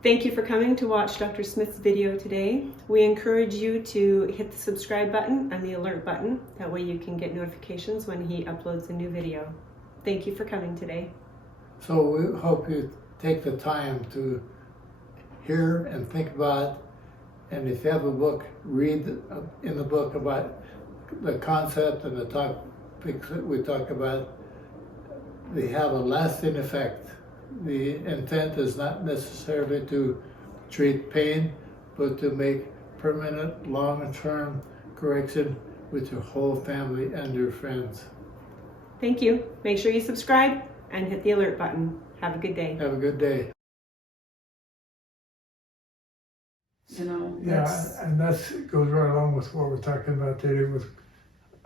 Thank you for coming to watch Dr. Smith's video today. We encourage you to hit the subscribe button and the alert button. That way you can get notifications when he uploads a new video. Thank you for coming today. So we hope you take the time to hear and think about, and if you have a book, read in the book about the concept and the topics that we talk about. They have a lasting effect. The intent is not necessarily to treat pain, but to make permanent, long-term correction with your whole family and your friends. Thank you. Make sure you subscribe and hit the alert button. Have a good day. Have a good day. And that goes right along with what we're talking about today with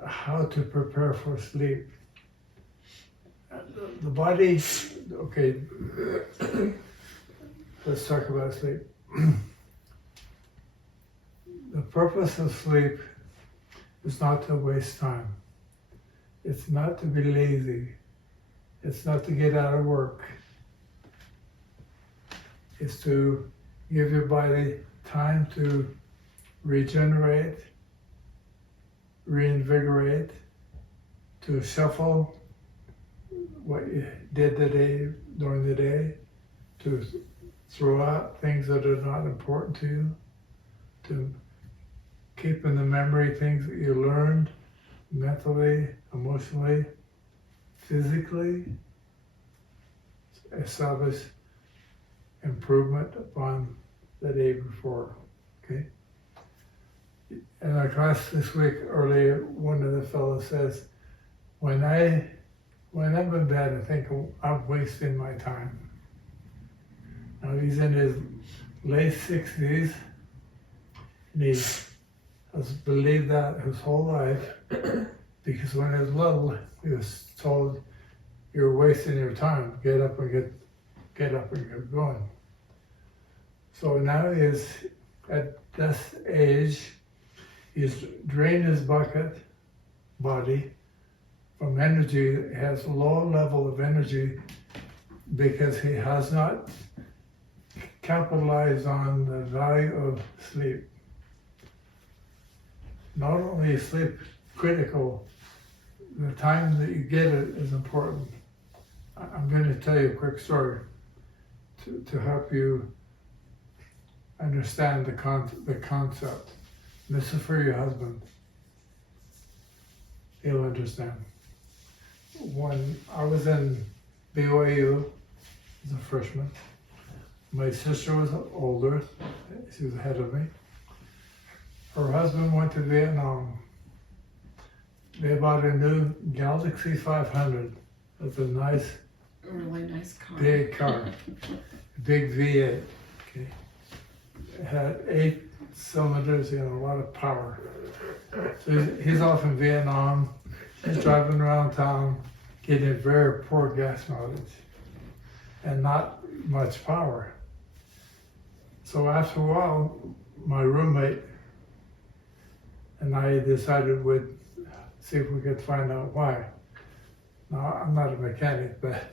how to prepare for sleep. The body, okay, let's talk about sleep. The purpose of sleep is not to waste time. It's not to be lazy. It's not to get out of work. It's to give your body time to regenerate, reinvigorate, to shuffle what you did during the day, to throw out things that are not important to you, to keep in the memory things that you learned mentally, emotionally, physically, establish improvement upon the day before, okay? In our class this week, earlier, one of the fellows says, when I'm in bed, I think I'm wasting my time. Now he's in his late 60s, and he has believed that his whole life, because when he was little, he was told, "You're wasting your time. Get up and get going." So now he is at this age. He's drained his body from energy, has a low level of energy because he has not capitalized on the value of sleep. Not only is sleep critical, the time that you get it is important. I'm going to tell you a quick story to help you understand the concept. This is for your husband. He'll understand. When I was in BYU as a freshman, my sister was older. She was ahead of me. Her husband went to Vietnam. They bought a new Galaxy 500. It's a really nice car. Big car. Big V8. Okay. It had 8 cylinders, a lot of power. So he's off in Vietnam. He's driving around town, getting very poor gas mileage and not much power. So after a while, my roommate and I decided we'd see if we could find out why. Now, I'm not a mechanic, but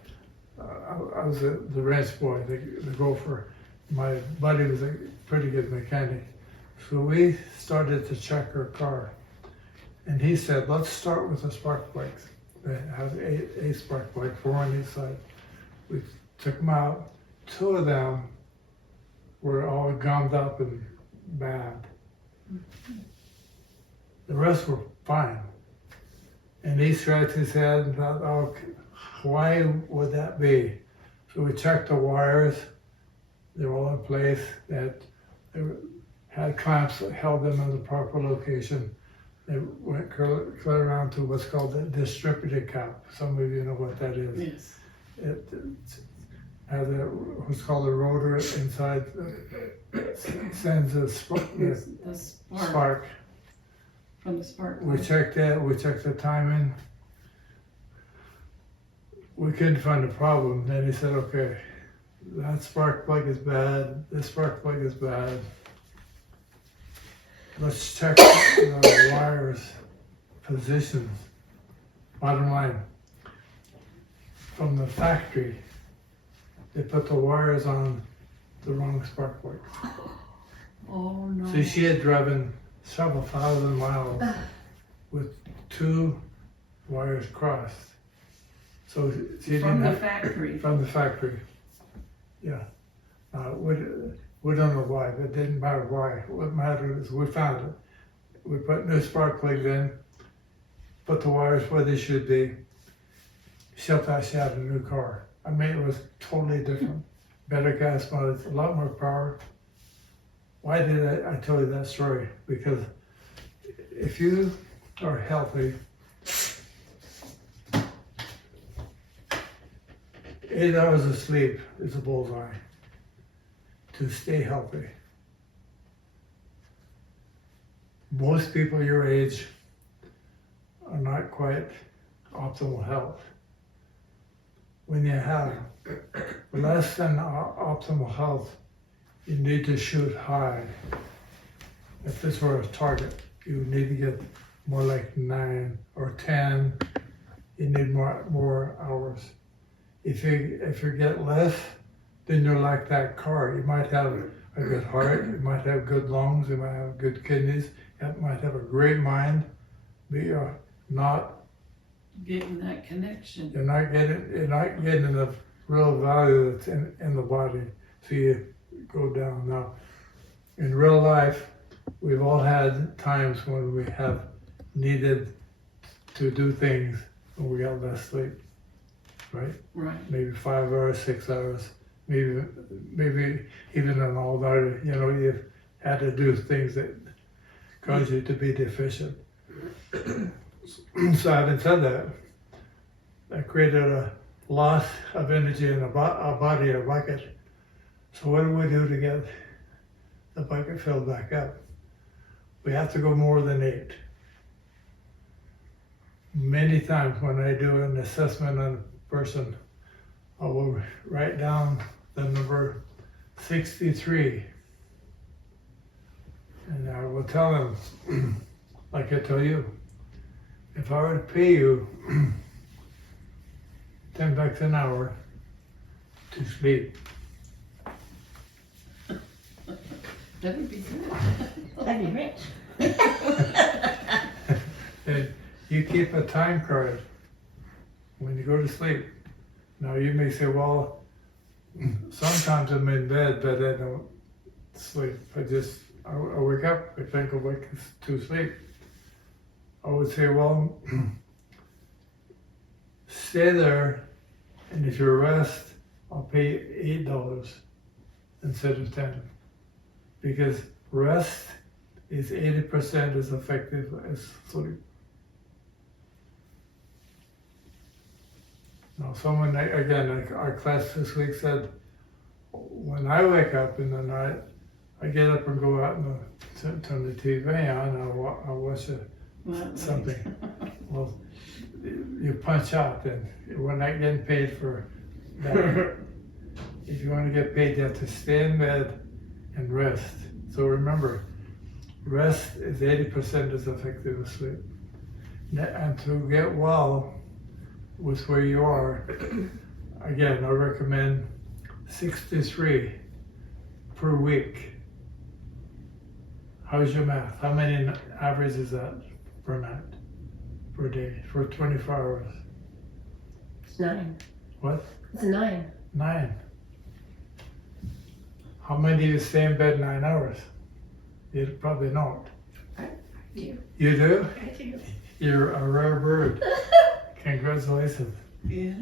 I was the ranch boy, the gopher. My buddy was a pretty good mechanic. So we started to check her car. And he said, let's start with the spark plugs. They have 8 spark plugs, 4 on each side. We took them out. 2 of them were all gummed up and bad. The rest were fine. And he scratched his head and thought, oh, why would that be? So we checked the wires. They were all in place. They had clamps that held them in the proper location. They went clear around to what's called the distributed cap. Some of you know what that is. Yes. It has what's called a rotor inside that sends a spark. From the spark. We checked that. We checked the timing. We couldn't find a problem. Then he said, okay, that spark plug is bad. This spark plug is bad. Let's check the wires positions. Bottom line, from the factory, they put the wires on the wrong spark plug. Oh no. So she had driven several thousand miles with 2 wires crossed. So she From didn't the have, factory. from the factory. Yeah. We don't know why. It didn't matter why. What mattered is we found it. We put new spark plugs in, put the wires where they should be. She thought she had a new car. I mean, it was totally different. Better gas mileage, a lot more power. Why did I tell you that story? Because if you are healthy, 8 hours of sleep is a bullseye to stay healthy. Most people your age are not quite optimal health. When you have less than optimal health, you need to shoot high. If this were a target, you need to get more like 9 or 10. You need more hours. If you get less, then you're like that car. You might have a good heart, you might have good lungs, you might have good kidneys, you might have a great mind, but you're not Getting that connection. You're not getting the real value that's in the body. So you go down. Now, in real life, we've all had times when we have needed to do things when we got less sleep, right? Right. Maybe 5 hours, 6 hours, maybe even an all-nighter. You know, you've had to do things that cause you to be deficient. So having said that, that created a loss of energy in a body, a bucket. So what do we do to get the bucket filled back up? We have to go more than 8. Many times when I do an assessment on a person, I will write down the number 63. And I will tell them, like I tell you, if I were to pay you $10 an hour to sleep, That would be good. That'd be rich. then you keep a time card when you go to sleep. Now you may say, well, sometimes I'm in bed, but I don't sleep. I wake up, I think I'll wake to sleep. I would say, well, stay there, and if you rest, I'll pay you $8 instead of 10. Because rest is 80% as effective as sleep. Now, someone, again, our class this week said, when I wake up in the night, I get up and go out and turn the TV on, and I'll watch something. Well, you punch out then. We're not getting paid for that. If you want to get paid, you have to stay in bed and rest. So remember, rest is 80% as effective as sleep. And to get well with where you are, again, I recommend 63 per week. How's your math? How many average is that per night, per day, for 24 hours? It's 9. What? It's 9. 9. How many of you stay in bed 9 hours? You probably don't. I do. You do? I do. You're a rare bird. Congratulations. Yeah.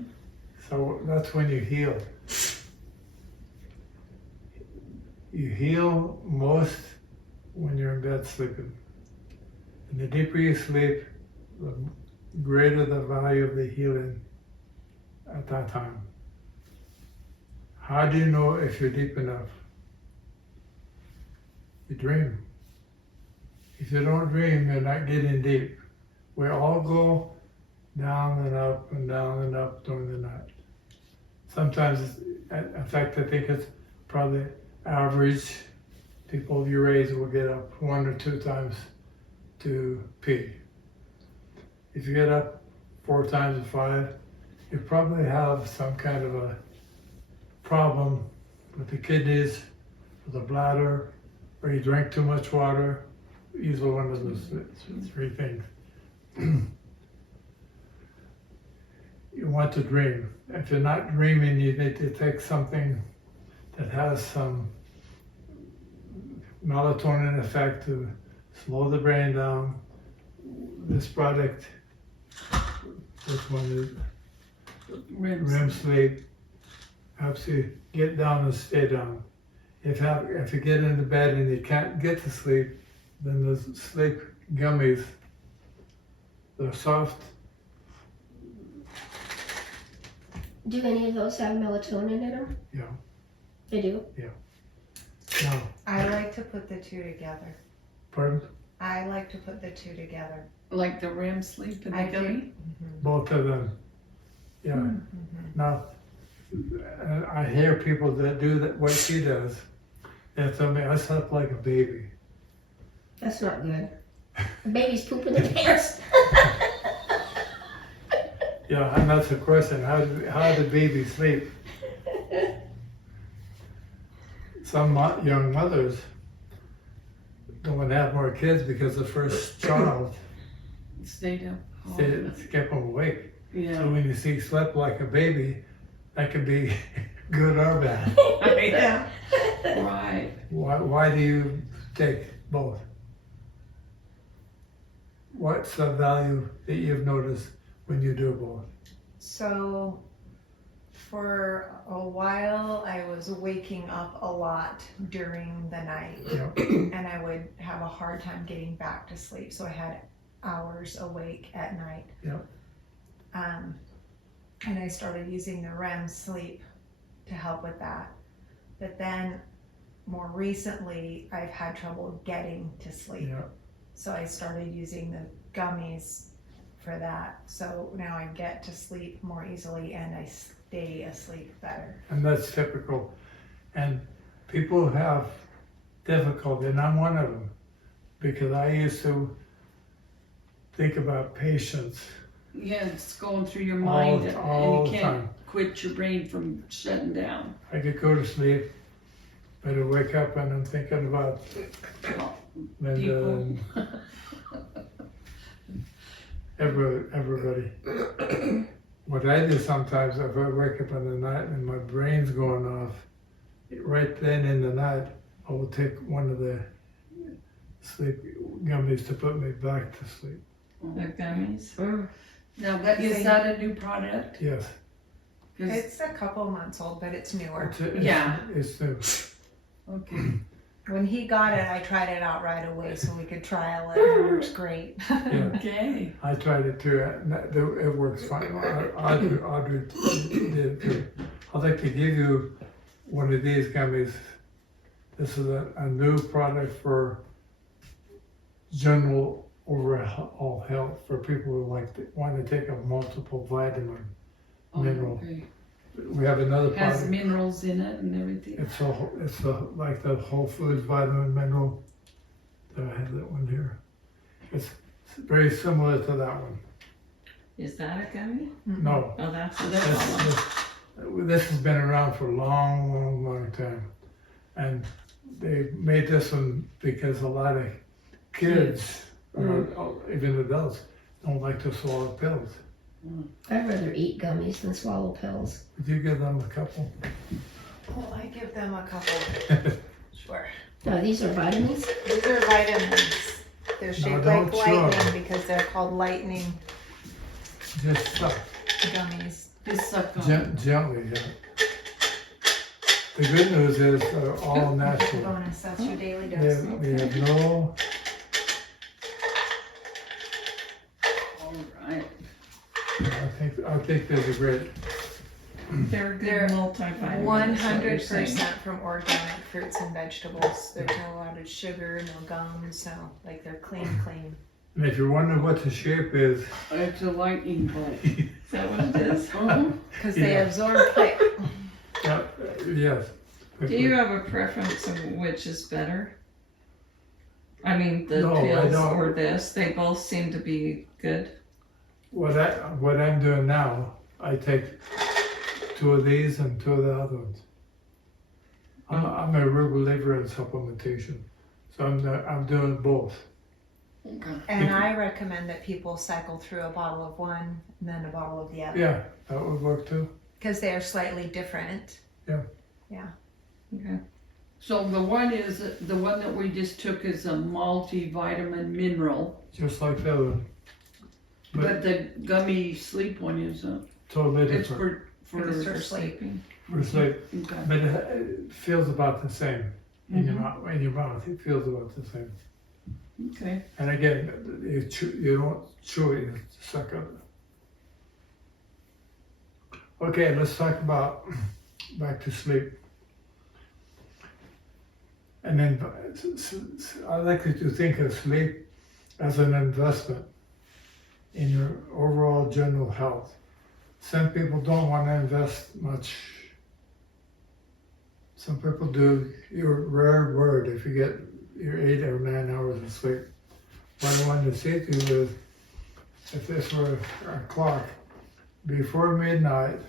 So that's when you heal. You heal most when you're in bed sleeping. And the deeper you sleep, the greater the value of the healing at that time. How do you know if you're deep enough? You dream. If you don't dream, you're not getting deep. We all go down and up and down and up during the night. Sometimes, in fact, I think it's probably average. People of your age will get up 1 or 2 times to pee. If you get up 4 times or 5, you probably have some kind of a problem with the kidneys for the bladder, or you drink too much water. Usually one of those three things. You want to dream. If you're not dreaming, you need to take something that has some melatonin effect to slow the brain down. This product, this one is REM sleep, helps you get down and stay down. If you get into bed and you can't get to sleep, then the sleep gummies, they're soft. Do any of those have melatonin in them? Yeah. They do? Now, I like to put the two together. pardon? I like to put the two together. Like the REM sleep and the I do. gummy? Both of them. Yeah. Mm-hmm. Now, I hear people that do that, what she does. They tell me I slept like a baby. That's not good. A baby's pooping their pants. Yeah, and that's the question. How do babies sleep? Some young mothers don't want to have more kids because the first child Stayed up. kept them awake. Yeah. So when you see slept like a baby, that could be good or bad. Yeah. Right. Why do you take both? What's the value that you've noticed when you do both? So for a while, I was waking up a lot during the night, Yep. and I would have a hard time getting back to sleep. So I had hours awake at night. Yep. And I started using the REM sleep to help with that. But then more recently, I've had trouble getting to sleep. Yeah. So I started using the gummies for that. So now I get to sleep more easily and I stay asleep better. And that's typical. And people have difficulty, and I'm one of them, because I used to think about patience Yeah, it's going through your mind all and the you can't time. quit your brain from shutting down. I could go to sleep, but I wake up and I'm thinking about Linda and everybody. What I do sometimes, if I wake up in the night and my brain's going off, right then in the night, I will take one of the sleep gummies to put me back to sleep. The gummies. Mm. Now, is that a new product? Yes. 'Cause- It's a couple months old, but it's newer. Yeah. It's new. Okay. When he got it, I tried it out right away so we could trial it. It works great. Yeah. Okay. I tried it too. It works fine. Audrey did it too. I'd like to give you one of these gummies. This is a new product for general overall health for people who want to take a multiple vitamin, mineral. Okay. We have another Has product. minerals in it and everything. It's like the Whole Foods vitamin mineral. I have that one here. It's very similar to that one. Is that a gummy? No, Oh, that's a this has been around for a long time, and they made this one because a lot of kids, or even adults, don't like to swallow pills. I'd rather eat gummies than swallow pills. Would you give them a couple? Well, I give them a couple. Sure. No, these are vitamins. These are vitamins. They're shaped don't like chew 'em. lightning because they're called lightning Just suck gummies. Just suck on. gently. Yeah. The good news is they're all natural. Bonus, that's your daily They dose. have no. All right. I think they're great. They're good They're multivitamins. 100% from organic fruits and vegetables. There's no added sugar, no gums, so like they're clean. And if you're wondering what the shape is, It's a lightning bolt. Is that what it is? Because they Yeah. absorb quick. yes. Do you have a preference of which is better? I mean, the No, I pills don't. or this? They both seem to be good. What I'm doing now, I take 2 of these and 2 of the other ones. I'm a real believer in supplementation, so I'm doing both. Okay. And I recommend that people cycle through a bottle of one and then a bottle of the other. Yeah, that would work too. Because they are slightly different. Okay. So the one that we just took is a multivitamin mineral, Just like the other one. but the gummy sleep one isn't. Totally It's different. for It's for sleep. sleeping. For sleep. Okay. But it feels about the same in your mouth. It feels about the same. Okay. And again, you don't chew it, you suck it. Okay, let's talk about back to sleep. And then I like to think of sleep as an investment in your overall general health. Some people don't want to invest much. Some people do. Your rare word if you get your 8 or 9 hours of sleep. What I wanted to say to you is, if this were a clock, before midnight,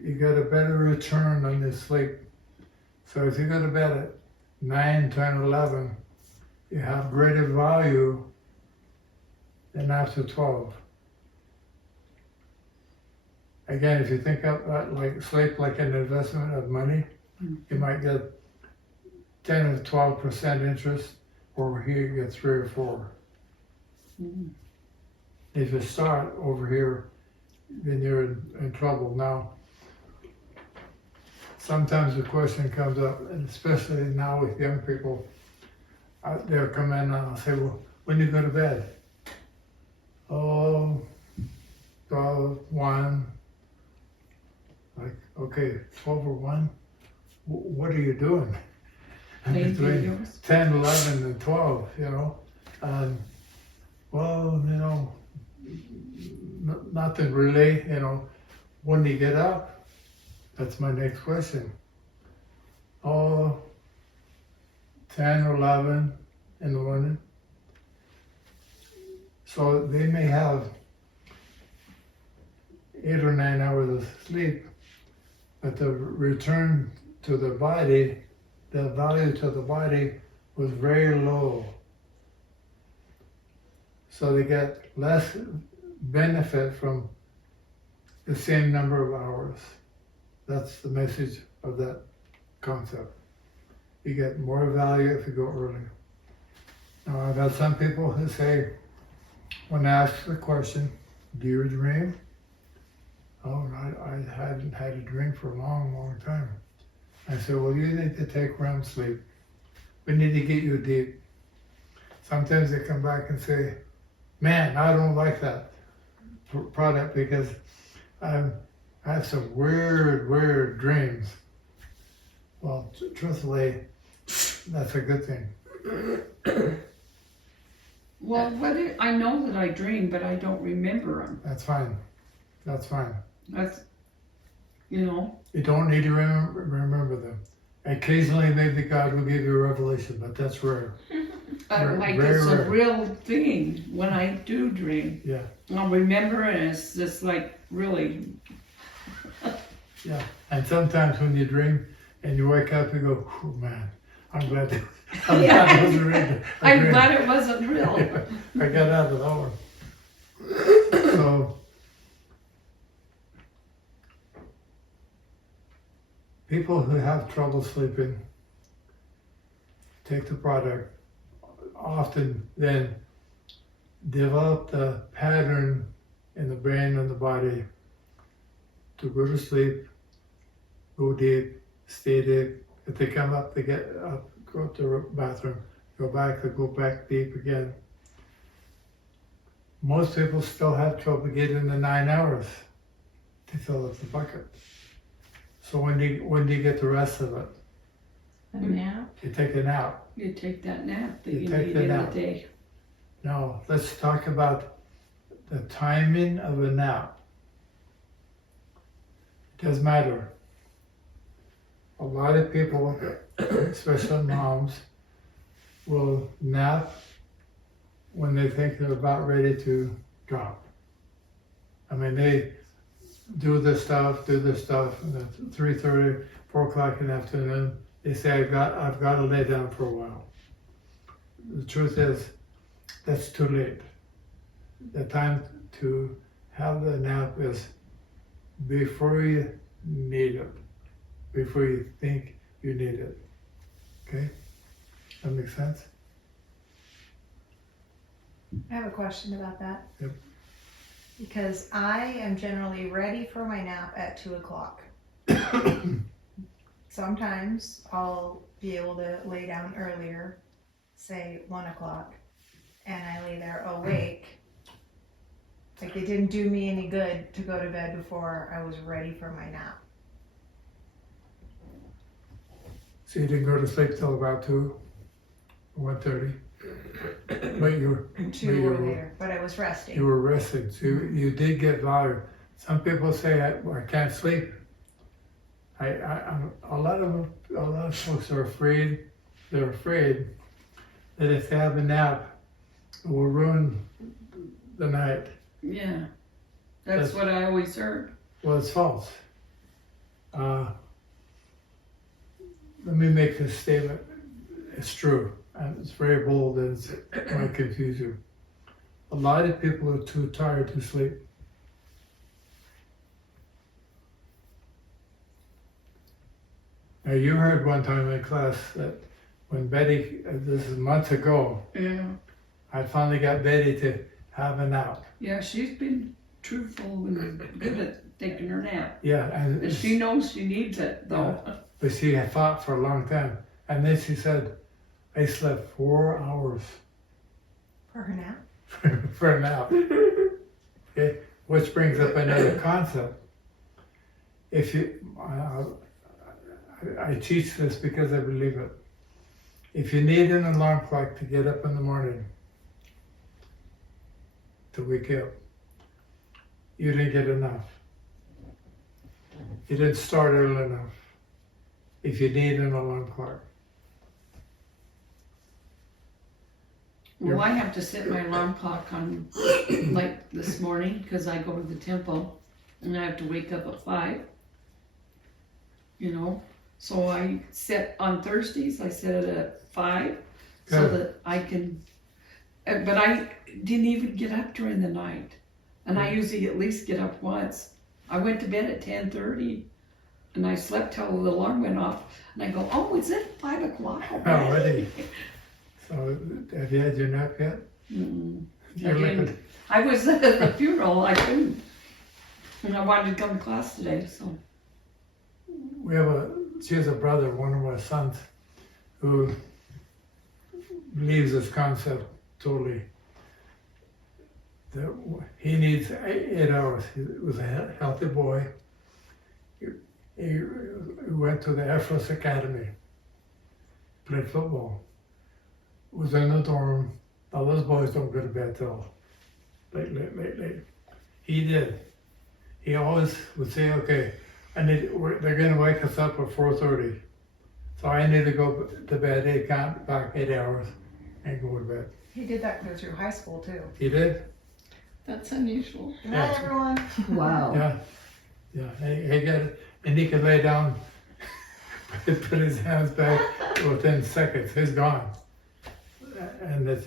you get a better return on your sleep. So if you go to bed at 9, 10, 11, you have greater value than after 12. Again, if you think of that like sleep like an investment of money, you might get 10 or 12% interest. Over here you get 3 or 4. If you start over here, then you're in trouble. Now, sometimes the question comes up, and especially now with young people, they'll come in and I'll say, well, when do you go to bed? Oh, 12, 1. Like, okay, 12 or 1? What are you doing? Between 10, 11, and 12, you know. And, well, you know, nothing really, you know. When do you get up? That's my next question. Oh, 10 or 11 in the morning. So they may have 8 or 9 hours of sleep, but the return to the body, the value to the body was very low. So they get less benefit from the same number of hours. That's the message of that concept. You get more value if you go early. Now I've had some people who say, when I ask the question, do you dream? Oh, I hadn't had a dream for a long, long time. I said, well, you need to take REM sleep. We need to get you deep. Sometimes they come back and say, man, I don't like that product because I have some weird dreams. Well, truthfully, that's a good thing. Well, I know that I dream, but I don't remember them. That's fine. That's fine. That's, you know. You don't need to remember them. Occasionally, maybe God will give you a revelation, but that's rare. Like very it's rare. a real thing when I do dream. Yeah. I'll remember it, and it's just like really. Yeah. And sometimes when you dream and you wake up, you go, oh man, I'm glad it wasn't real. I'm glad it wasn't real. I got out of that one. So, people who have trouble sleeping take the product, often then develop the pattern in the brain and the body to go to sleep, go deep, stay deep. If they come up, they get up, go to the bathroom, go back, they go back deep again. Most people still have trouble getting the 9 hours to fill up the bucket. So when do you get the rest of it? A nap? You take a nap. You take that nap that You you take need the in nap. the day. Now, let's talk about the timing of a nap. It does matter. A lot of people, especially moms, will nap when they think they're about ready to drop. I mean, they do this stuff, and at 3:30, 4 o'clock in the afternoon, they say I've got to lay down for a while. The truth is, that's too late. The time to have the nap is before you need it, before you think you need it. Okay? That makes sense? I have a question about that. Yep. Because I am generally ready for my nap at 2 o'clock. Sometimes I'll be able to lay down earlier, say 1 o'clock, and I lay there awake. Like it didn't do me any good to go to bed before I was ready for my nap. So you didn't go to sleep till about 2 or 1:30? But you were, 2 or later, but I was resting. you were rested, so you did get value. Some people say, I can't sleep. A lot of folks are afraid. They're afraid that if they have a nap, it will ruin the night. Yeah, that's what I always heard. Well, it's false. Let me make this statement. It's true, and it's very bold, and it might confuse you. A lot of people are too tired to sleep. Now, you heard one time in class that when Betty, this is months ago, Yeah. I finally got Betty to have a nap. Yeah, she's been truthful and good at taking her nap. Yeah, And she knows she needs it, though. but she had fought for a long time. And then she said, I slept 4 hours For her nap? for a nap. Okay, which brings up another concept. If you, I teach this because I believe it. If you need an alarm clock to get up in the morning, to wake you up, you didn't get enough. You didn't start early enough. If you need an alarm clock. Well, I have to set my alarm clock on, like this morning, because I go to the temple and I have to wake up at 5. You know, so I set on Thursdays, I set it at 5 so Good. that I can, but I didn't even get up during the night. And I usually at least get up once. I went to bed at 10:30 and I slept till the alarm went off. And I go, oh, is it 5 o'clock Already. So have you had your nap yet? Mm, I You're didn't. looking- I was at the funeral, I couldn't. And I wanted to come to class today, so. She has a brother, one of my sons, who believes this concept totally. That he needs 8 hours. He was a healthy boy. He went to the Air Force Academy, played football, was in the dorm. Now those boys don't go to bed till late. He did. He always would say, okay, they're gonna wake us up at 4:30. So I need to go to bed 8 hours and go to bed. He did that go through high school too. He did? That's unusual. Good night, everyone. Wow. Yeah, he got it. And he could lay down, put his hands back within seconds. He's gone. And it's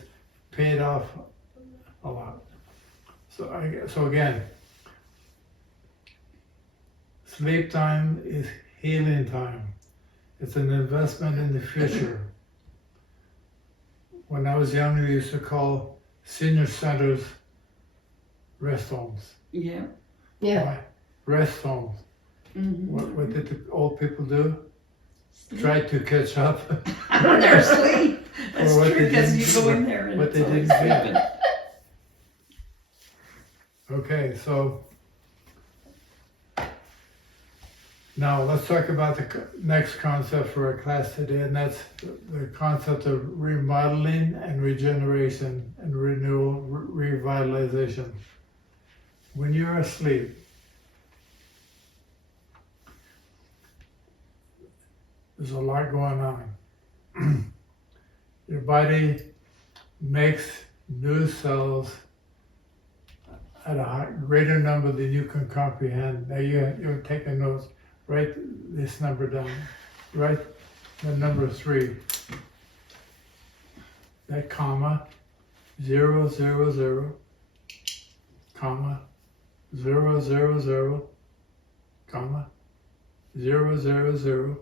paid off a lot. So again, sleep time is healing time. It's an investment in the future. When I was young, we used to call senior centers rest homes. Yeah. Yeah. Why? Rest homes. Mm-hmm. What did the old people do? Try to catch up. They're asleep. That's Or what true, they because didn't- you go in there and what it's they always didn't get. sleeping. Okay, so now let's talk about the next concept for our class today, and that's the concept of remodeling and regeneration and renewal, revitalization. When you're asleep, there's a lot going on. Your body makes new cells at a greater number than you can comprehend. Now you're taking notes. write this number down. Write the number 3. That comma, 0, 0, 0, comma, 0, 0, 0, comma, 0, 0, 0.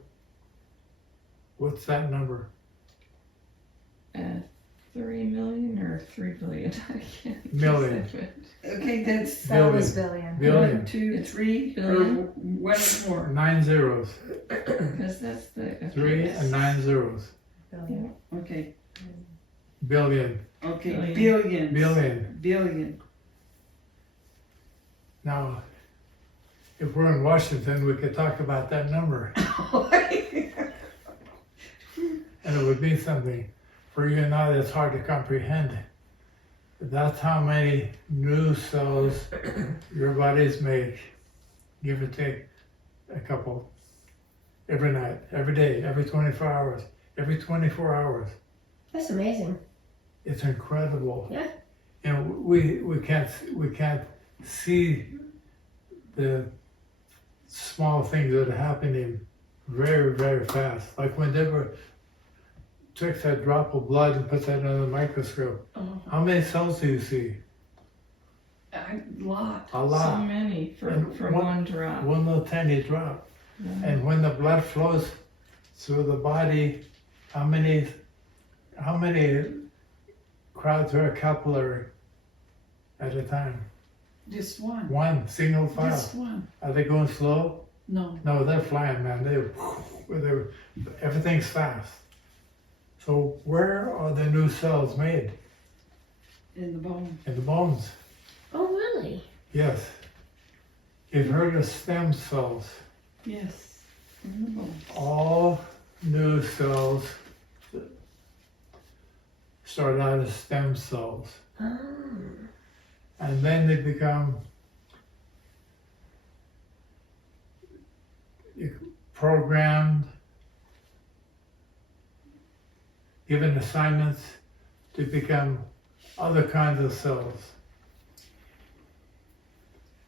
What's that number? 3 million or 3 billion? I can't. Million. Okay, that's That was billion. Billion. 1, 2, 3 billion. or one more. 9 zeros. Because that's the okay, 3 and 9 zeros. Billion. Okay, Billion. okay, Billion. billions. Billion. Now, if we're in Washington, we could talk about that number, and it would be something. For you and I, that's hard to comprehend. That's how many new cells your bodies make, give or take a couple, every night, every day, every 24 hours, every 24 hours. That's amazing. It's incredible. Yeah. And we can't see the small things that are happening very, very fast. Like when Deborah takes that drop of blood and puts that under the microscope, Oh, how many cells do you see? a lot. A lot. So many for And one drop. One little tiny drop. Yeah. And when the blood flows through the body, how many crowd through a capillary at a time? Just one. One single file. Just one. Are they going slow? No. No, they're flying, man. Everything's fast. So where are the new cells made? In the bone. In the bones. Oh, really? Yes. You've heard of stem cells. Yes. In the bone. All new cells start out as stem cells. Oh. And then they become programmed, given assignments to become other kinds of cells.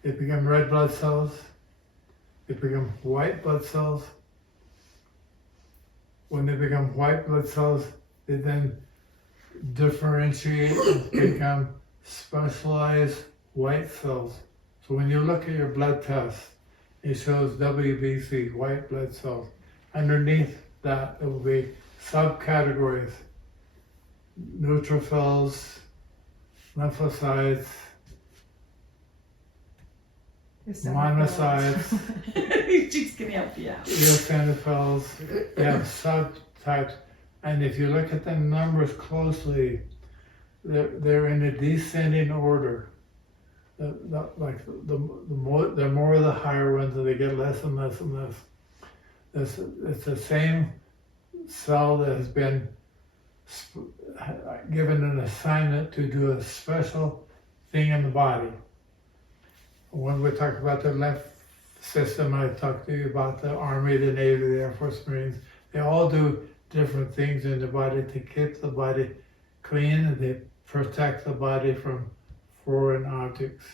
They become red blood cells, they become white blood cells. When they become white blood cells, they then differentiate and become specialized white cells. So when you look at your blood test, it shows WBC, white blood cells. Underneath that, there will be subcategories: neutrophils, lymphocytes, monocytes, She's gonna help you out. eosinophils. They have subtypes, and if you look at the numbers closely, they're in a descending order. The more the higher ones, and they get less and less and less. It's the same cell that has been given an assignment to do a special thing in the body. When we talk about the lymph system, I talked to you about the Army, the Navy, the Air Force, Marines. They all do different things in the body to keep the body clean, and they protect the body from foreign objects.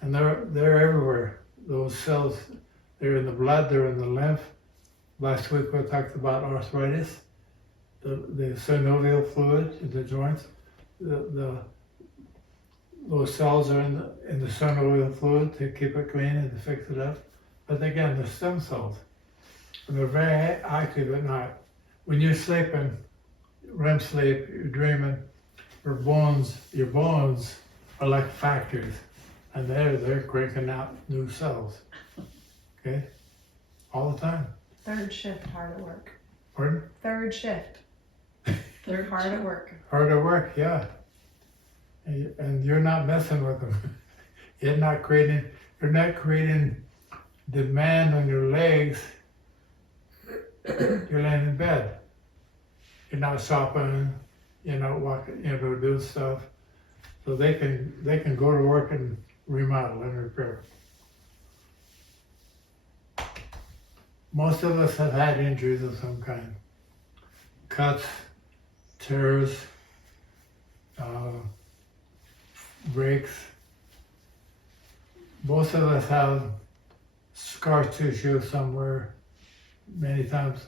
And they're everywhere. Those cells, they're in the blood, they're in the lymph. Last week we talked about arthritis, the synovial fluid in the joints. Those cells are in the synovial fluid to keep it clean and to fix it up. But again, the stem cells, and they're very active at night. When you're sleeping, REM sleep, you're dreaming, your bones are like factories, and they're cranking out new cells. Okay, all the time. Third shift, hard at work. Pardon? Third shift, Third hard at work. Hard at work, yeah. And you're not messing with them. You're not creating demand on your legs. You're laying in bed. You're not shopping. You're not walking. You're not doing stuff. So they can go to work and remodel and repair. Most of us have had injuries of some kind. Cuts, tears, breaks. Most of us have scar tissue somewhere, many times,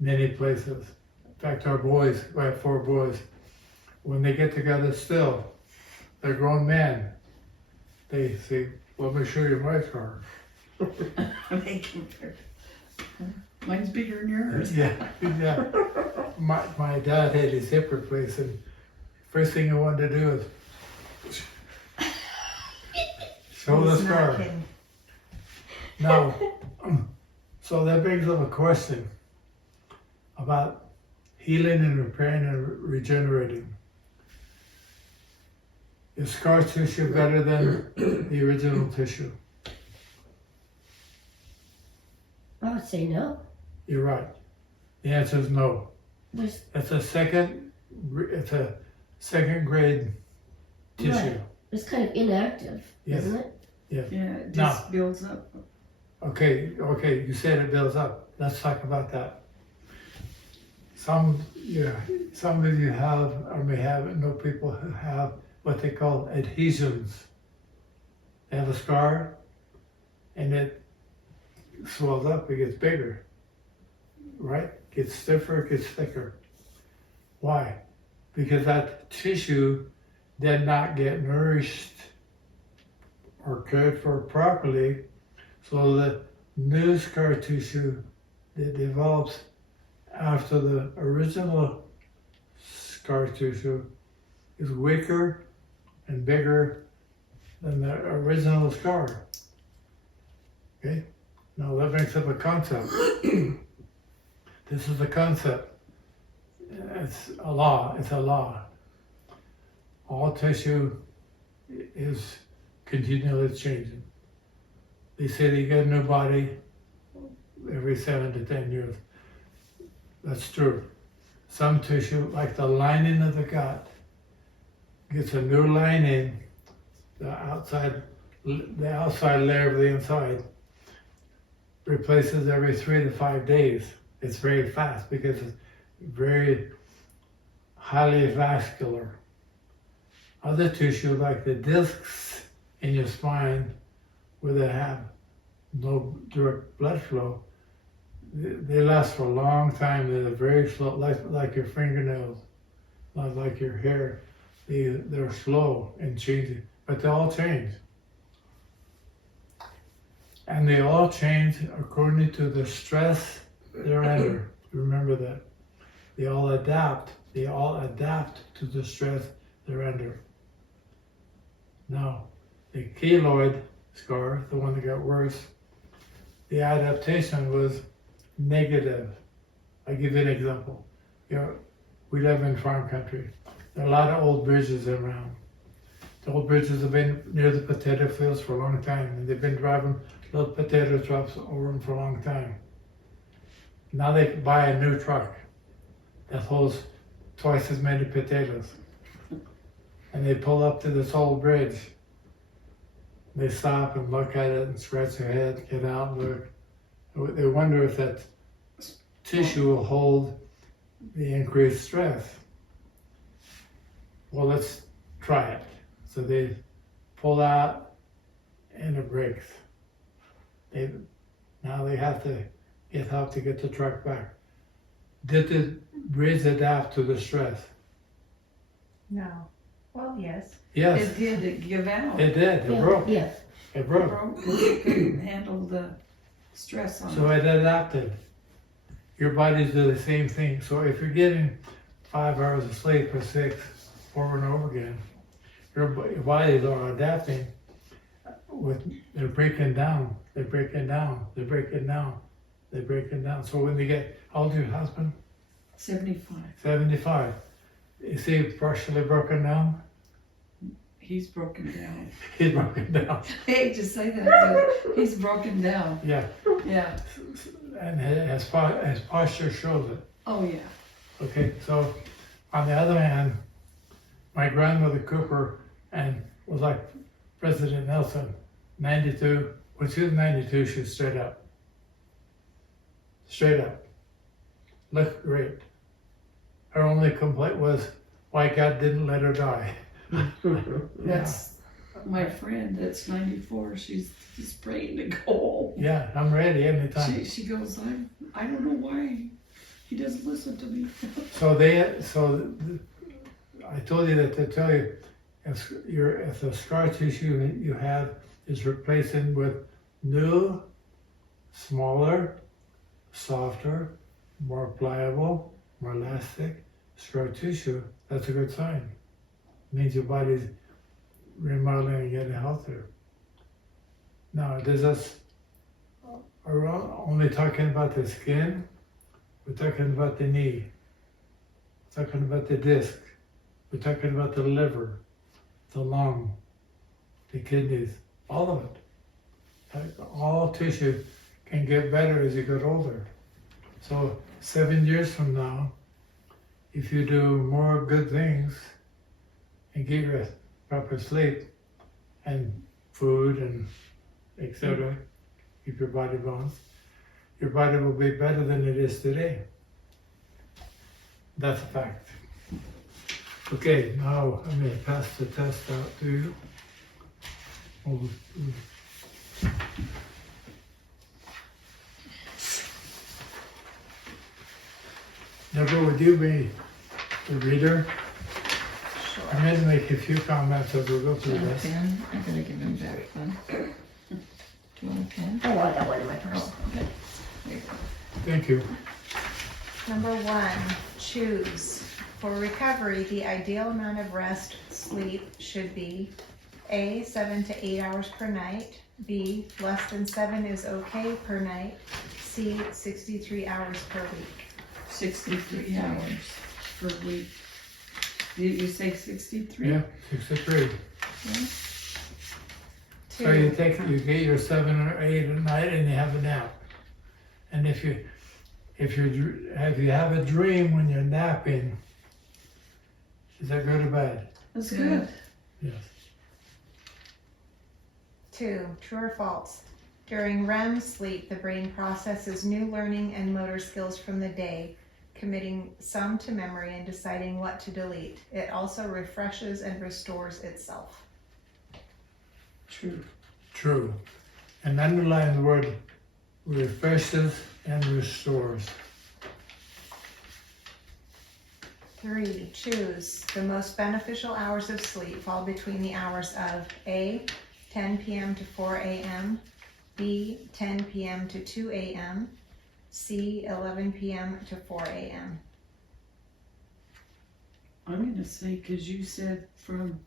many places. In fact, our boys, we have 4 boys, when they get together still, they're grown men. They say, let me show you my scar. They compare. Mine's bigger than yours. Yeah, yeah. My dad had his hip replaced, and first thing he wanted to do is show the He's not scar. kidding. Now, so that brings up a question about healing and repairing and regenerating. Is scar tissue better than the original tissue? I would say no. You're right. The answer is no. There's It's a second grade tissue. Right. It's kind of inactive, Yes. isn't it? Yeah, it Now- just builds up. Okay, you said it builds up. Let's talk about that. Some of you have or may have know people who have what they call adhesions. They have a scar and it swells up, it gets bigger, right? Gets stiffer, gets thicker. Why? Because that tissue did not get nourished or cared for properly, so the new scar tissue that develops after the original scar tissue is weaker and bigger than the original scar. Okay? Now that brings up a concept. This is a concept. It's a law. It's a law. All tissue is continually changing. They say that you get a new body every 7 to 10 years. That's true. Some tissue, like the lining of the gut, gets a new lining, the outside layer of the inside replaces every 3 to 5 days. It's very fast because it's very highly vascular. Other tissue, like the discs in your spine, where they have no direct blood flow, they last for a long time. They're very slow, like your fingernails, not like your hair. They're slow in changing, but they all change. And they all change according to the stress they're under. Remember that. They all adapt to the stress they're under. Now, the keloid scar, the one that got worse, the adaptation was negative. I'll give you an example. We live in farm country. There are a lot of old bridges around. The old bridges have been near the potato fields for a long time, and they've been driving little potato trucks over them for a long time. Now they can buy a new truck that holds twice as many potatoes. And they pull up to this old bridge. They stop and look at it and scratch their head, get out and look. They wonder if that tissue will hold the increased stress. Well, let's try it. So they pull out and it breaks. Now they have to get help to get the truck back. Did the bridge adapt to the stress? No. Well, yes. Yes, It did, it give out. it did. It broke. Yeah. It It broke. broke 'cause it couldn't handle the stress on So it. it adapted. Your bodies do the same thing. So if you're getting 5 hours of sleep or 6 over and over again, your bodies are adapting. They're breaking down. They're breaking down. They're breaking down. They're breaking down. So when they get, how old is your husband? 75. 75. Is he partially broken down? He's broken down. He's broken down. I hate to say that, but he's broken down. Yeah. Yeah. And his posture shows it. Oh, yeah. Okay, so on the other hand, my grandmother Cooper and was like President Nelson, 92. When she was 92, she was straight up. Straight up. Looked great. Her only complaint was why God didn't let her die. That's My friend that's 94, she's just praying to go home. Yeah, I'm ready anytime. She goes, I don't know why he doesn't listen to me. I told you that to tell you, if the scar tissue you have is replacing with new, smaller, softer, more pliable, more elastic scar tissue, that's a good sign. It means your body's remodeling and getting healthier. Now, are we only talking about the skin? We're talking about the knee. We're talking about the disc. We're talking about the liver, the lung, the kidneys, all of it. All tissue can get better as you get older. So 7 years from now, if you do more good things and get your proper sleep and food and etc., keep your body balanced, your body will be better than it is today. That's a fact. Okay, now I'm going to pass the test out to you. Deborah, would you be the reader? Sure. I'm going to make a few comments as we go through Do you want a this. pen? I gotta give him back one. Do you want a pen? Oh, I got one in my purse. Oh, okay. There you go. Thank you. Number 1, choose. For recovery, the ideal amount of rest, sleep should be A, 7 to 8 hours per night. B, less than 7 is okay per night. C, 63 hours per week. 63 hours per week. Did you say 63? Yeah, 63. Yeah. So you get your 7 or 8 at night and you have a nap. And if you have a dream when you're napping, is that good or bad? That's good. Yes. 2, true or false? During REM sleep, the brain processes new learning and motor skills from the day, committing some to memory and deciding what to delete. It also refreshes and restores itself. True. True. And underline the word refreshes and restores. 3, choose. The most beneficial hours of sleep fall between the hours of A, 10 p.m. to 4 a.m., B, 10 p.m. to 2 a.m., C, 11 p.m. to 4 a.m. I'm gonna say, cause you said from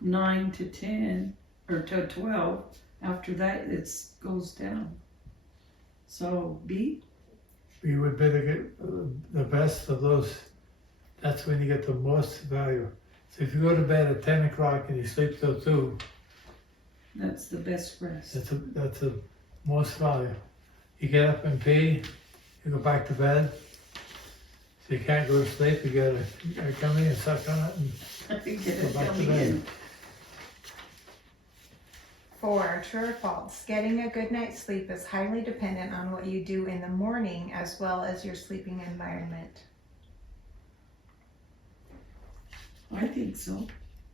9 to 10, or to 12, after that it goes down. So B? You would better get the best of those. That's when you get the most value. So if you go to bed at 10 o'clock and you sleep till 2, That's the best rest. that's the most value. You get up and pee, you go back to bed. So you can't go to sleep, you gotta come in and suck on it and Get go it back to coming bed. in. 4, true or false? Getting a good night's sleep is highly dependent on what you do in the morning as well as your sleeping environment. I think so.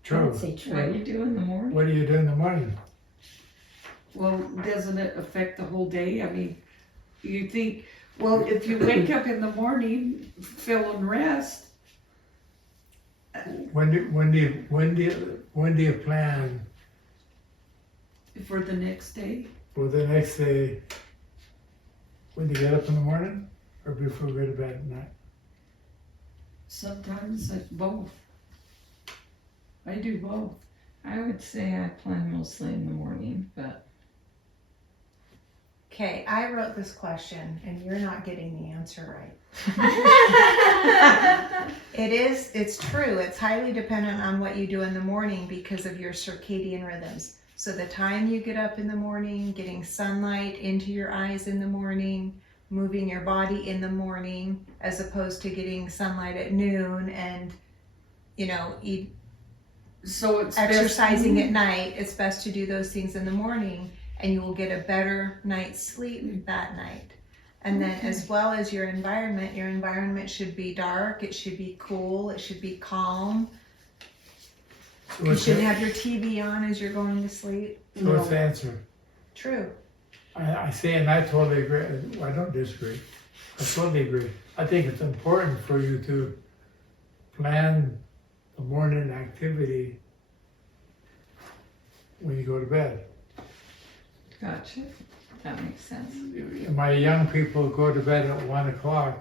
True. I'd say What true. you do in the morning? What do you do in the morning? Well, doesn't it affect the whole day? I mean, you think, well, if you wake up in the morning feeling rest, When do you plan for the next day, for the next day? When you get up in the morning or before you go to bed at night? sometimes it's both. I do both. I would say I plan mostly in the morning, but Okay, I wrote this question and you're not getting the answer right. It's true. It's highly dependent on what you do in the morning because of your circadian rhythms. So the time you get up in the morning, getting sunlight into your eyes in the morning, moving your body in the morning, as opposed to getting sunlight at noon and, So it's exercising best, at night. It's best to do those things in the morning and you will get a better night's sleep that night. And then as well as your environment should be dark, it should be cool, it should be calm. So You what's shouldn't the, have your TV on as you're going to sleep. so what's the answer? True. I say, and I totally agree. I don't disagree. I totally agree. I think it's important for you to plan the morning activity when you go to bed. Gotcha. That makes sense. My young people go to bed at 1 o'clock.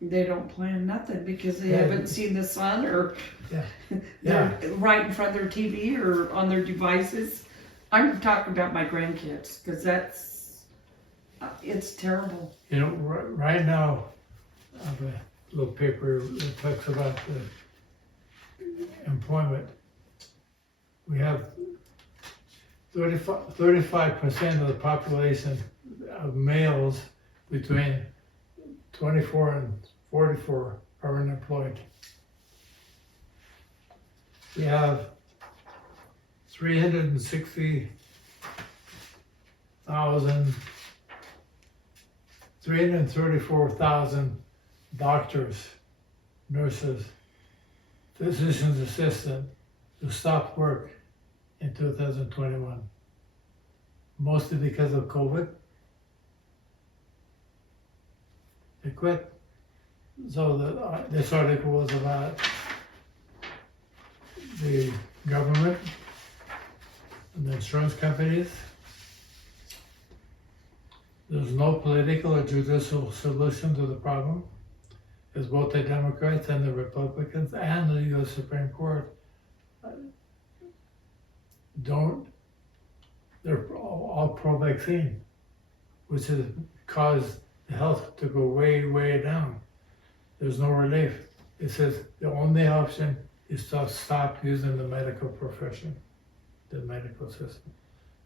They don't plan nothing because they Yeah. haven't seen the sun or Yeah. they're right in front of their TV or on their devices. I'm talking about my grandkids because that's, it's terrible. You know, right now, I have a little paper that talks about the employment. We have 35% of the population of males between 24 and 44 are unemployed. We have 334,000 doctors, nurses, physician's assistant who stopped work in 2021. Mostly because of COVID. They quit. So this article was about the government and the insurance companies. There's no political or judicial solution to the problem, as both the Democrats and the Republicans and the U.S. Supreme Court they're all pro-vaccine, which has caused the health to go way, way down. There's no relief. It says the only option is to stop using the medical profession, the medical system.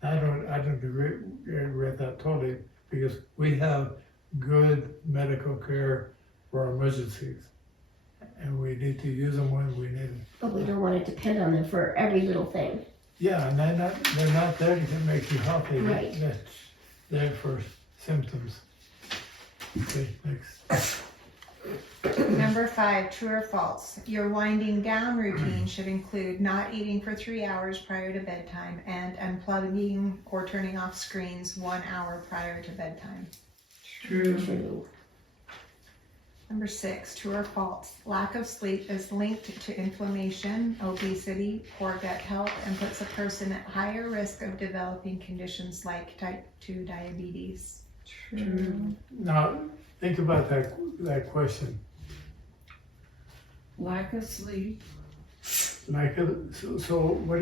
I don't agree with that totally, because we have good medical care for emergencies, and we need to use them when we need them. But we don't want to depend on them for every little thing. Yeah, and they're not there to make you healthy. Right. They're there for symptoms. Okay, next. Number 5, true or false. Your winding down routine should include not eating for 3 hours prior to bedtime and unplugging or turning off screens 1 hour prior to bedtime. True. Number 6, true or false. Lack of sleep is linked to inflammation, obesity, poor gut health, and puts a person at higher risk of developing conditions like type 2 diabetes. True. Now, think about that question. Lack of sleep. So what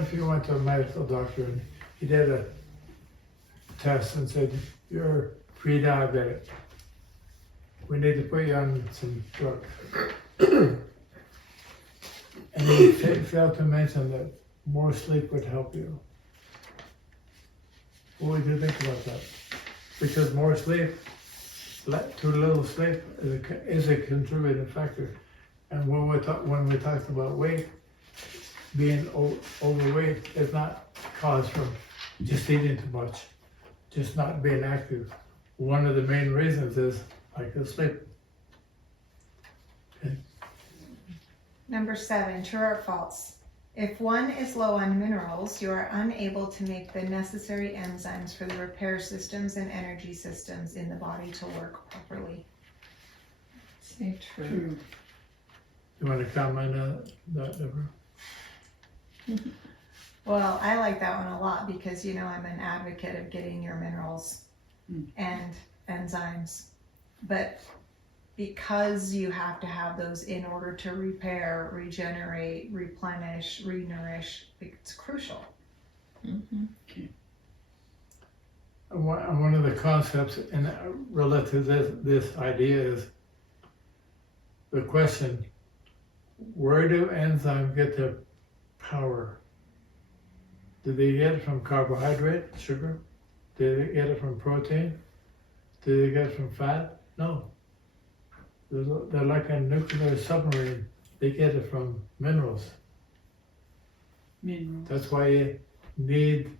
if you went to a medical doctor and he did a test and said, you're pre-diabetic. We need to put you on some drugs. And he failed to mention that more sleep would help you. What would you think about that? Because more sleep, too little sleep is a contributing factor. And when we talked about weight, being overweight is not caused from just eating too much, just not being active. One of the main reasons is lack of sleep. Okay. Number 7, true or false. If one is low on minerals, you are unable to make the necessary enzymes for the repair systems and energy systems in the body to work properly. Say true. True. You want to comment on that, Deborah? Well, I like that one a lot because, I'm an advocate of getting your minerals and enzymes. But because you have to have those in order to repair, regenerate, replenish, renourish, it's crucial. Mm-hmm. And one of the concepts relative to this idea is the question, where do enzymes get their power? Do they get it from carbohydrate, sugar? Do they get it from protein? Do they get it from fat? No. They're like a nuclear submarine. They get it from minerals. Minerals. That's why you need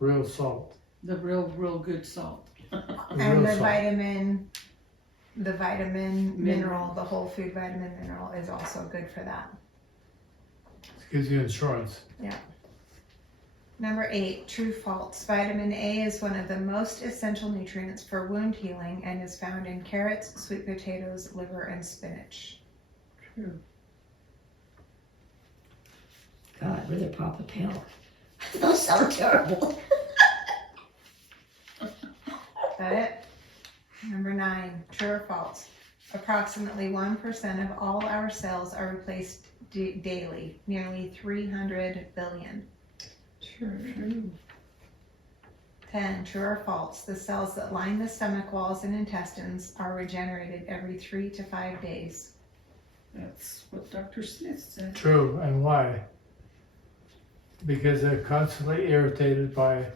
real salt. The real good salt. And Real the salt. vitamin mineral, the whole food vitamin mineral is also good for that. It gives you insurance. Number 8, true false. Vitamin A is one of the most essential nutrients for wound healing and is found in carrots, sweet potatoes, liver, and spinach. True. God, I'd rather pop a pill. Those sound terrible. Is that it? Number 9, true or false. Approximately 1% of all our cells are replaced daily, nearly 300 billion. True. 10, true or false. The cells that line the stomach walls and intestines are regenerated every 3 to 5 days. That's what Dr. Smith said. True, and why? Because they're constantly irritated by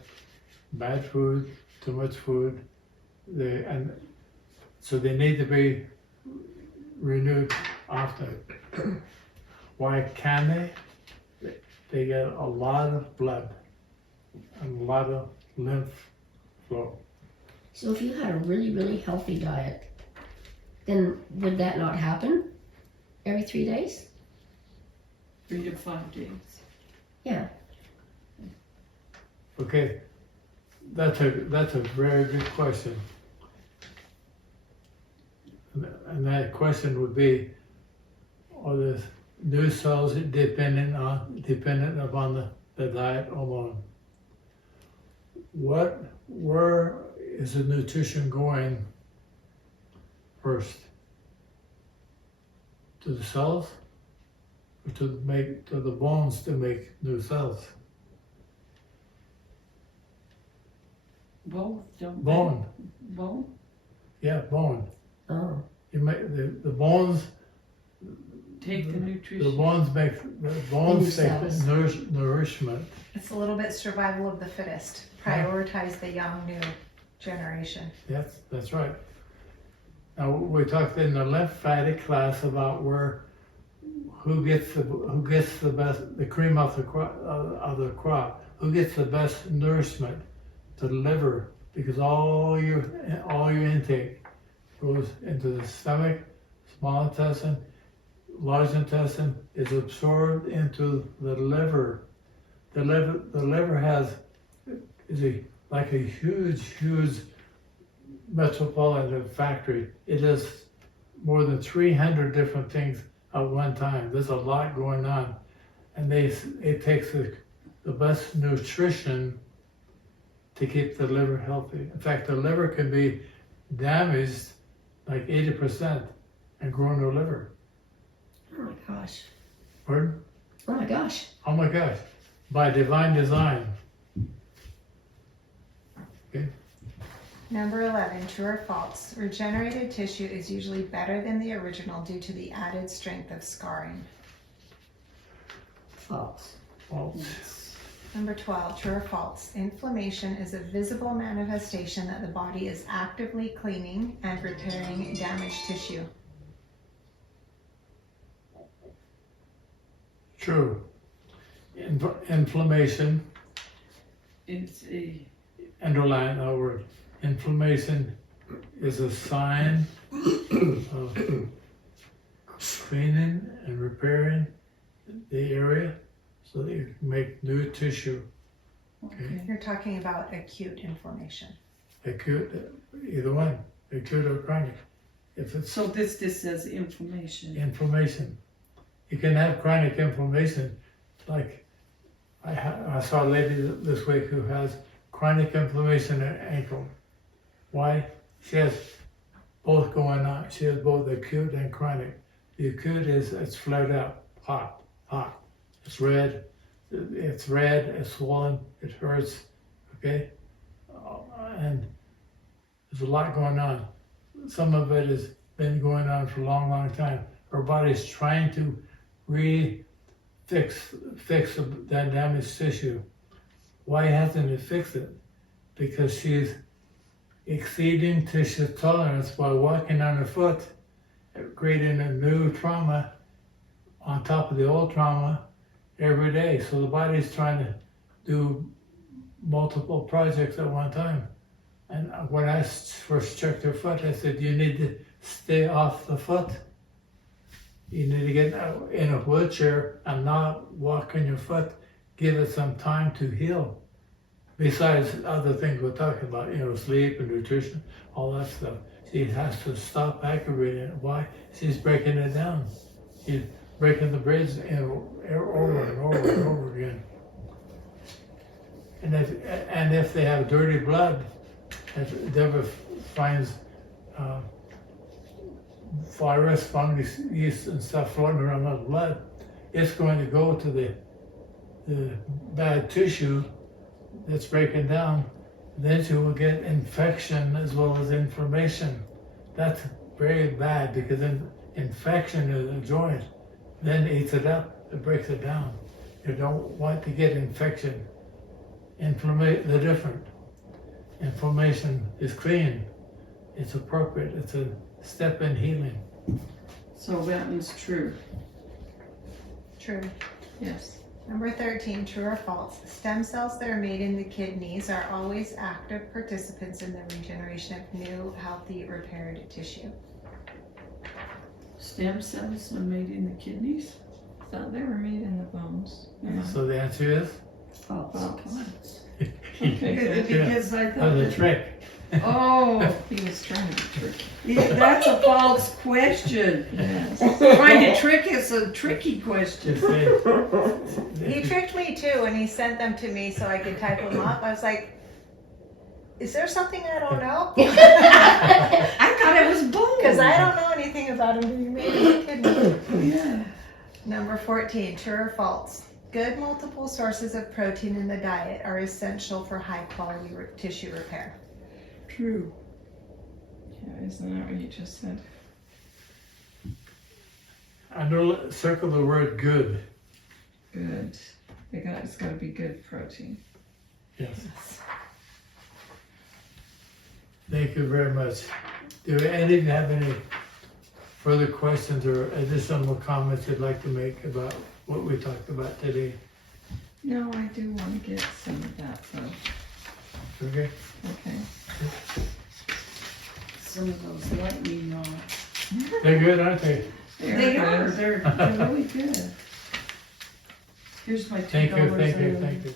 bad food, too much food, and so they need to be renewed often. Why can they? They get a lot of blood and a lot of lymph flow. So if you had a really, really healthy diet, then would that not happen every 3 days? 3 to 5 days. Yeah. Okay, that's a very good question. And that question would be, are the new cells dependent upon the diet alone? Where is the nutrition going first? To the cells, or to the bones to make new cells? Both, don't Bone, they? Bone? yeah, bone. Oh. You make the bones. Take the The nutrition. bones take cells. nourishment. It's a little bit survival of the fittest. Prioritize the young new generation. That's right. Now we talked in the lymphatic class about who gets the best, the cream of the crop, who gets the best nourishment to the liver, because all your intake goes into the stomach, small intestine, large intestine, is absorbed into the liver. The liver is like a huge metropolitan factory. It does more than 300 different things at one time. There's a lot going on, and it takes the best nutrition to keep the liver healthy. In fact, the liver can be damaged like 80% and grow no liver. Oh my gosh. Pardon? Oh my gosh. Oh my gosh, by divine design. Okay. Number 11, true or false. Regenerated tissue is usually better than the original due to the added strength of scarring. False. False. Number 12, true or false. Inflammation is a visible manifestation that the body is actively cleaning and repairing damaged tissue. True. Inflammation, It's a underline that word. Inflammation is a sign of cleaning and repairing the area so that you can make new tissue. okay. You're talking about acute inflammation. Acute, either one, acute or chronic. If it's So this says inflammation. inflammation, you can have chronic inflammation. Like I saw a lady this week who has chronic inflammation in her ankle. Why? She has both going on. She has both acute and chronic. The acute is it's flared up, hot. It's red, it's swollen, it hurts, okay? And there's a lot going on. Some of it has been going on for a long time. Her body's trying to fix that damaged tissue. Why hasn't it fixed it? Because she's exceeding tissue tolerance by walking on her foot, creating a new trauma on top of the old trauma every day. So the body's trying to do multiple projects at one time. And when I first checked her foot, I said, you need to stay off the foot. You need to get in a wheelchair and not walk on your foot. Give it some time to heal. Besides other things we're talking about, sleep and nutrition, all that stuff. She has to stop aggravating it. Why? She's breaking it down. She's breaking the bridge over and over and over again. And if they have dirty blood, if Deborah finds virus, fungus, yeast, and stuff floating around the blood, it's going to go to the bad tissue that's breaking down. Then she will get infection as well as inflammation. That's very bad because infection is a joint, then eats it up, it breaks it down. You don't want to get infection. They're different. Inflammation is clean. It's appropriate. It's a step in healing. So that is true. True. Yes. Number 13, true or false? Stem cells that are made in the kidneys are always active participants in the regeneration of new, healthy, repaired tissue. Stem cells are made in the kidneys? Thought they were made in the bones. So the answer is? False. False. Okay, good. Because I That thought was a that, trick. oh, He was trying to be tricky. that's a false question. Yes. Trying to trick is a tricky question. Just say, He tricked me too when he sent them to me so I could type them up. I was like, is there something I don't know? I thought it was bull. Because I don't know anything about them being made in the kidney. Yeah. Number 14, true or false? Good multiple sources of protein in the diet are essential for high quality tissue repair. True. Yeah, isn't that what you just said? circle the word good. Good. It's got to be good protein. Yes. Thank you very much. Do any of you have any further questions or additional comments you'd like to make about what we talked about today? No, I do want to get some of that, so, Okay? okay. Some of those lightning They're good, aren't they? They are. good. They're really good. Here's my $2. Thank you, on thank you.